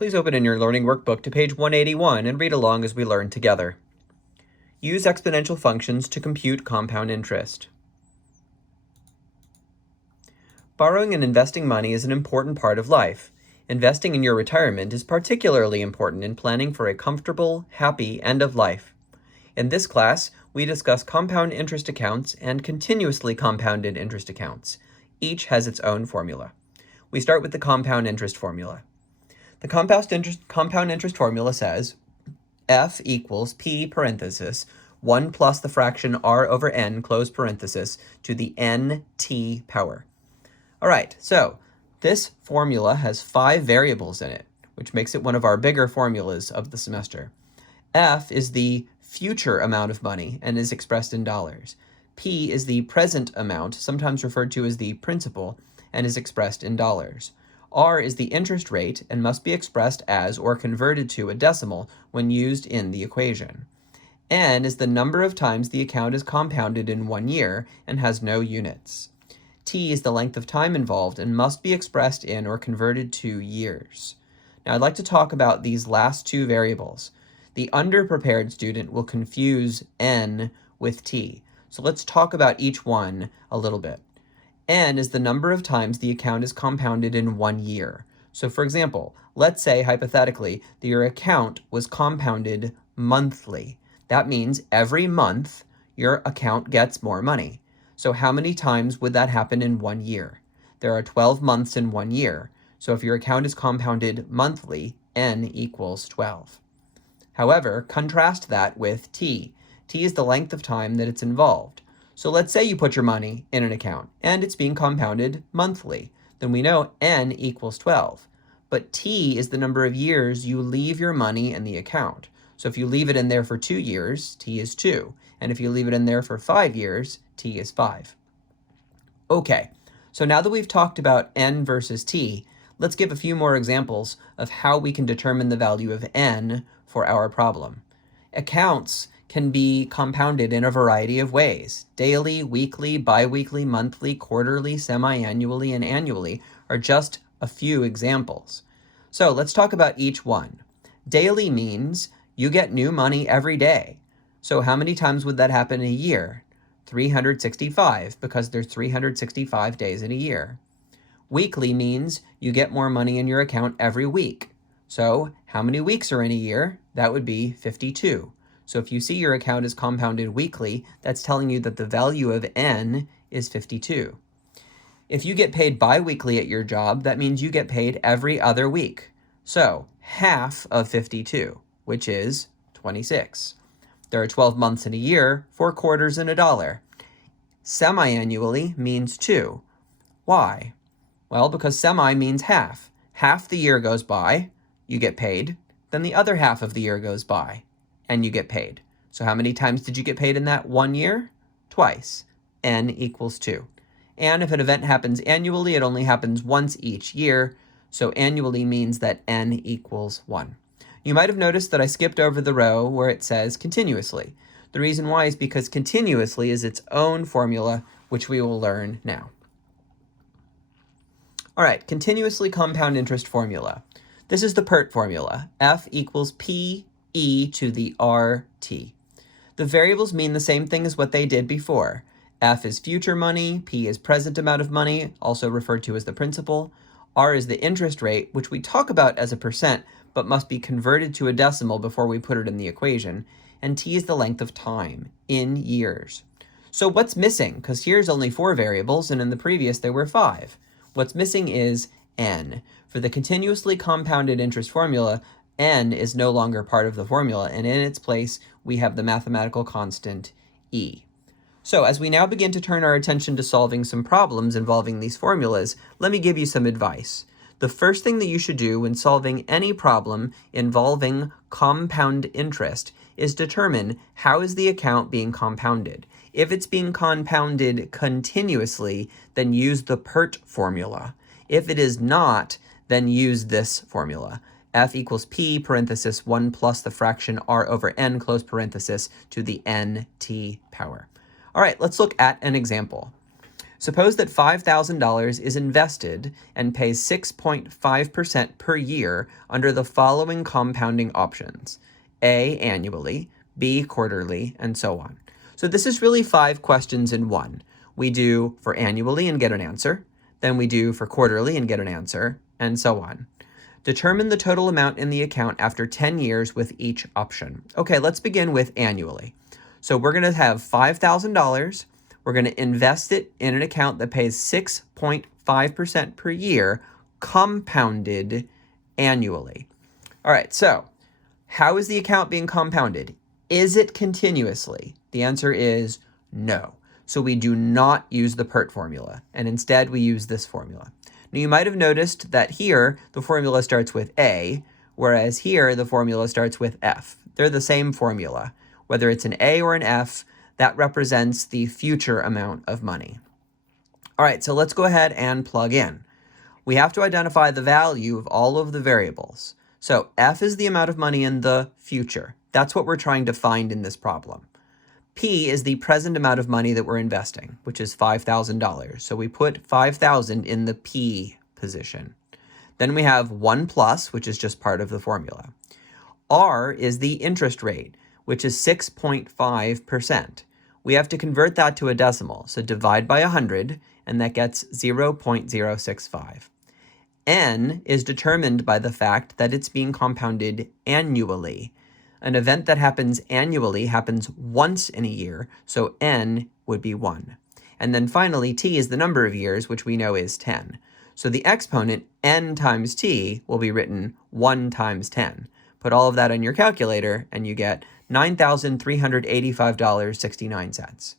Please open in your learning workbook to page 181 and read along as we learn together. Use exponential functions to compute compound interest. Borrowing and investing money is an important part of life. Investing in your retirement is particularly important in planning for a comfortable, happy end of life. In this class, we discuss compound interest accounts and continuously compounded interest accounts. Each has its own formula. We start with the compound interest formula. The compound interest formula says f equals p parenthesis 1 plus the fraction r over n close parenthesis to the nt power. All right, so this formula has 5 variables in it, which makes it one of our bigger formulas of the semester. F is the future amount of money and is expressed in dollars. P is the present amount, sometimes referred to as the principal, and is expressed in dollars. R is the interest rate and must be expressed as or converted to a decimal when used in the equation. N is the number of times the account is compounded in 1 year and has no units. T is the length of time involved and must be expressed in or converted to years. Now I'd like to talk about these last 2 variables. The underprepared student will confuse N with T. So let's talk about each one a little bit. N is the number of times the account is compounded in 1 year. So for example, let's say hypothetically that your account was compounded monthly. That means every month your account gets more money. So how many times would that happen in 1 year? There are 12 months in 1 year. So if your account is compounded monthly, N equals 12. However, contrast that with T. T is the length of time that it's involved. So let's say you put your money in an account and it's being compounded monthly. Then we know N equals 12. But T is the number of years you leave your money in the account. So if you leave it in there for 2 years, T is 2. And if you leave it in there for 5 years, T is 5. Okay, so now that we've talked about N versus T, let's give a few more examples of how we can determine the value of N for our problem. Accounts can be compounded in a variety of ways. Daily, weekly, biweekly, monthly, quarterly, semi-annually, and annually are just a few examples. So let's talk about each one. Daily means you get new money every day. So how many times would that happen in a year? 365, because there's 365 days in a year. Weekly means you get more money in your account every week. So how many weeks are in a year? That would be 52. So if you see your account is compounded weekly, that's telling you that the value of N is 52. If you get paid bi-weekly at your job, that means you get paid every other week. So half of 52, which is 26. There are 12 months in a year, 4 quarters and $1. Semi-annually means 2. Why? Well, because semi means half. Half the year goes by, you get paid, then the other half of the year goes by, and you get paid. So how many times did you get paid in that 1 year? Twice. N equals 2. And if an event happens annually, it only happens once each year, so annually means that N equals 1. You might have noticed that I skipped over the row where it says continuously. The reason why is because continuously is its own formula, which we will learn now. All right, continuously compound interest formula. This is the Pert formula. F equals P e to the RT. The variables mean the same thing as what they did before. F is future money, P is present amount of money, also referred to as the principal. R is the interest rate, which we talk about as a percent, but must be converted to a decimal before we put it in the equation. And T is the length of time, in years. So what's missing? Because here's only 4 variables, and in the previous there were 5. What's missing is N. For the continuously compounded interest formula, N is no longer part of the formula, and in its place, we have the mathematical constant E. So as we now begin to turn our attention to solving some problems involving these formulas, let me give you some advice. The first thing that you should do when solving any problem involving compound interest is determine how is the account being compounded. If it's being compounded continuously, then use the Pert formula. If it is not, then use this formula. F equals P parenthesis 1 plus the fraction R over N close parenthesis to the NT power. All right, let's look at an example. Suppose that $5,000 is invested and pays 6.5% per year under the following compounding options: A, annually, B, quarterly, and so on. So this is really 5 questions in one. We do for annually and get an answer, then we do for quarterly and get an answer, and so on. Determine the total amount in the account after 10 years with each option. Okay, let's begin with annually. So we're going to have $5,000. We're going to invest it in an account that pays 6.5% per year, compounded annually. All right, so how is the account being compounded? Is it continuously? The answer is no. So we do not use the Pert formula, and instead we use this formula. Now you might have noticed that here the formula starts with A, whereas here the formula starts with F. They're the same formula. Whether it's an A or an F, that represents the future amount of money. All right, so let's go ahead and plug in. We have to identify the value of all of the variables. So F is the amount of money in the future. That's what we're trying to find in this problem. P is the present amount of money that we're investing, which is $5,000. So we put 5,000 in the P position. Then we have 1 plus, which is just part of the formula. R is the interest rate, which is 6.5%. We have to convert that to a decimal, so divide by 100, and that gets 0.065. N is determined by the fact that it's being compounded annually. An event that happens annually happens once in a year, so N would be 1. And then finally, T is the number of years, which we know is 10. So the exponent, N times T, will be written 1 times 10. Put all of that on your calculator, and you get $9,385.69.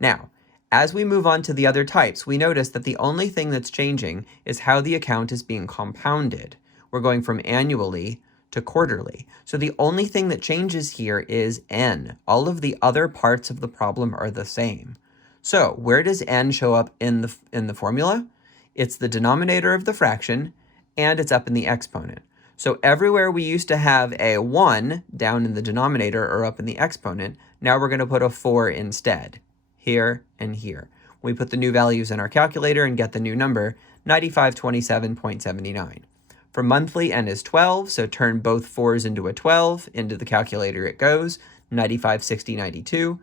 Now, as we move on to the other types, we notice that the only thing that's changing is how the account is being compounded. We're going from annually to quarterly. So the only thing that changes here is N. All of the other parts of the problem are the same. So where does N show up in the formula? It's the denominator of the fraction, and it's up in the exponent. So everywhere we used to have a 1 down in the denominator or up in the exponent, now we're going to put a 4 instead, here and here. We put the new values in our calculator and get the new number, 9527.79. For monthly, N is 12, so turn both 4s into a 12. Into the calculator it goes, 9560.92.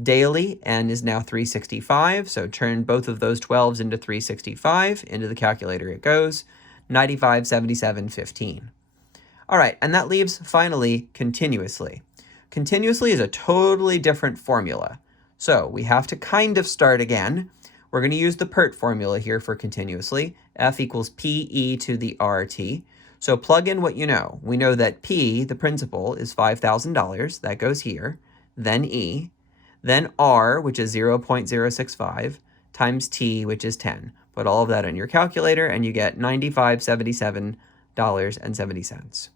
Daily, N is now 365, so turn both of those 12s into 365. Into the calculator it goes, 9577.15. All right, and that leaves, finally, continuously. Continuously is a totally different formula. So we have to kind of start again. We're going to use the Pert formula here for continuously. F equals PE to the RT. So plug in what you know. We know that P, the principal, is $5,000. That goes here. Then E. Then R, which is 0.065, times T, which is 10. Put all of that on your calculator, and you get $9577.70.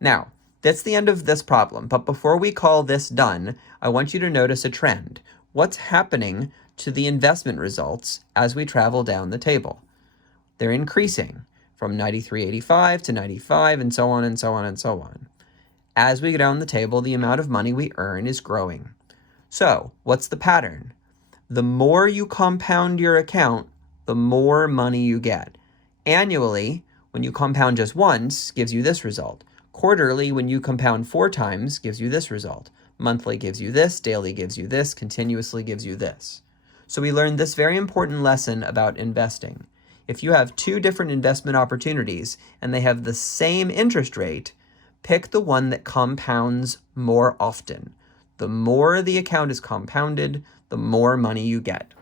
Now, that's the end of this problem, but before we call this done, I want you to notice a trend. What's happening to the investment results as we travel down the table? They're increasing from 93.85 to 95, and so on and so on and so on. As we go down the table, the amount of money we earn is growing. So, what's the pattern? The more you compound your account, the more money you get. Annually, when you compound just once, gives you this result. Quarterly, when you compound 4 times, gives you this result. Monthly gives you this, daily gives you this, continuously gives you this. So we learned this very important lesson about investing. If you have 2 different investment opportunities and they have the same interest rate, pick the one that compounds more often. The more the account is compounded, the more money you get.